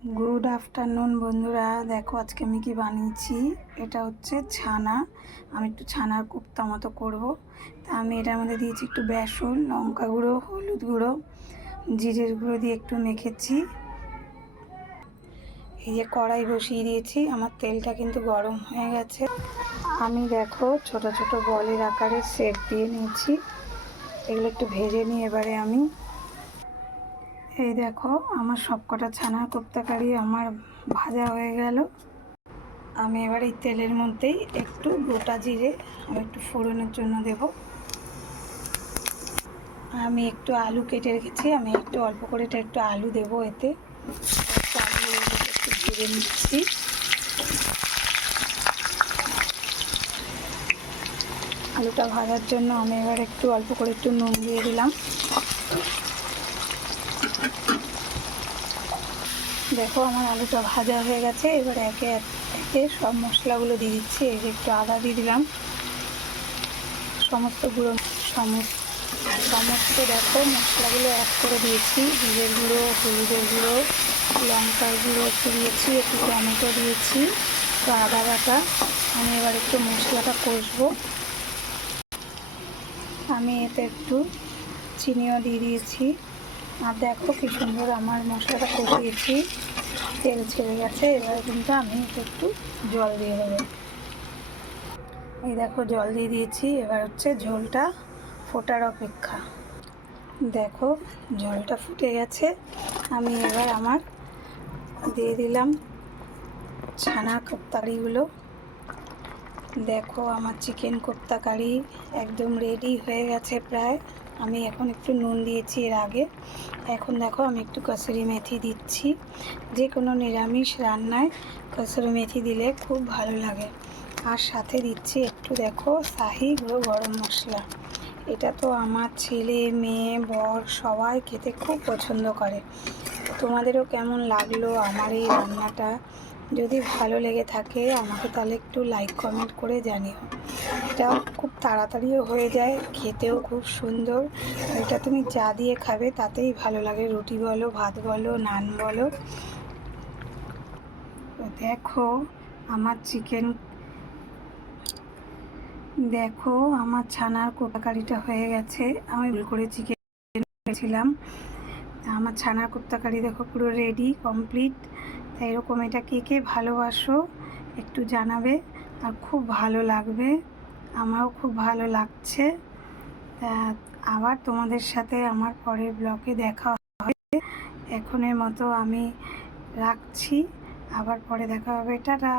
Good afternoon বন্ধুরা, দেখো আজকে আমি কি বানিয়েছি। এটা হচ্ছে ছানা। আমি একটু ছানার কোপ্তা মতো করব। তা আমি এটার মধ্যে দিয়েছি একটু বেসন, লঙ্কা গুঁড়ো, হলুদ গুঁড়ো, জিরের গুঁড়ো দিয়ে একটু মেখেছি। এই যে কড়াই বসিয়ে দিয়েছি, আমার তেলটা কিন্তু গরম হয়ে গেছে। আমি দেখো ছোট ছোট বলের আকারে শেপ দিয়ে নিয়েছি। এগুলো একটু ভেজে নিয়ে এবারে আমি এই দেখো আমার সবকটা ছানার কোপ্তা কারি আমার ভাজা হয়ে গেল। আমি এবার এই তেলের মধ্যেই একটু গোটা জিরে আর একটু ফোড়নের জন্য দেব। আমি একটু আলু কেটে রেখেছি, আমি একটু অল্প করে একটু আলু দেব এতে। আলু একটু ভেজে নিচ্ছি। আলুটা ভাজার জন্য আমি এবার একটু অল্প করে একটু নুন দিয়ে দিলাম। দেখো আমার আলুটা ভাজা হয়ে গেছে। এবার একে একে সব মশলাগুলো দিয়ে দিচ্ছি। এই যে একটু আদা দিয়ে দিলাম, সমস্ত দেখো মশলাগুলো অ্যাড করে দিয়েছি। জিরের গুঁড়ো, হলুদের গুঁড়ো, লঙ্কার গুঁড়ো একটু দিয়েছি, একটু টমেটো দিয়েছি, একটু আদা বাটা। আমি এবার একটু মশলাটা কষবো। আমি এতে একটু চিনিও দিয়ে দিয়েছি। আর দেখো কি সুন্দর আমার মশলাটা কষিয়েছি, তেল ছেড়ে গেছে। এবার কিন্তু আমি একটু জল দিয়ে দেবো। এই দেখো জল দিয়ে দিয়েছি। এবার হচ্ছে ঝোলটা ফোটার অপেক্ষা। দেখো ঝোলটা ফুটে গেছে। আমি এবার দিয়ে দিলাম ছানা কোপ্তাকারিগুলো। দেখো আমার চিকেন কোপ্তা কারি একদম রেডি হয়ে গেছে প্রায়। আমি এখন একটু নুন দিয়েছি এর আগে। এখন দেখো আমি একটু কসুরি মেথি দিচ্ছি। যে কোনো নিরামিষ রান্নায় কসুরি মেথি দিলে খুব ভালো লাগে। আর সাথে দিচ্ছি একটু দেখো শাহি গুঁড়ো গরম মশলা। এটা তো আমার ছেলে, মেয়ে, বর সবাই খেতে খুব পছন্দ করে। তোমাদেরও কেমন লাগলো আমার এই রান্নাটা? যদি ভালো লেগে থাকে আমাকে তাহলে একটু লাইক কমেন্ট করে জানিও। এটা খুব তাড়াতাড়িও হয়ে যায়, খেতেও খুব সুন্দর। এটা তুমি যা দিয়ে খাবে তাতেই ভালো লাগে, রুটি বলো, ভাত বলো, নান বলো। দেখো আমার দেখো আমার ছানার কোপ্তাকারিটা হয়ে গেছে। আমি ভুল করে চিকেন করেছিলাম। আমার ছানার কোপ্তাকারি দেখো পুরো রেডি কমপ্লিট। তাই এরকম এটা কে কে ভালোবাসো একটু জানাবে, আর খুব ভালো লাগবে। আমারও খুব ভালো লাগছে। আবার তোমাদের সাথে আমার পরের ব্লগে দেখা হবে। এখনের মতো আমি রাখছি, আবার পরে দেখা হবে। টাটা।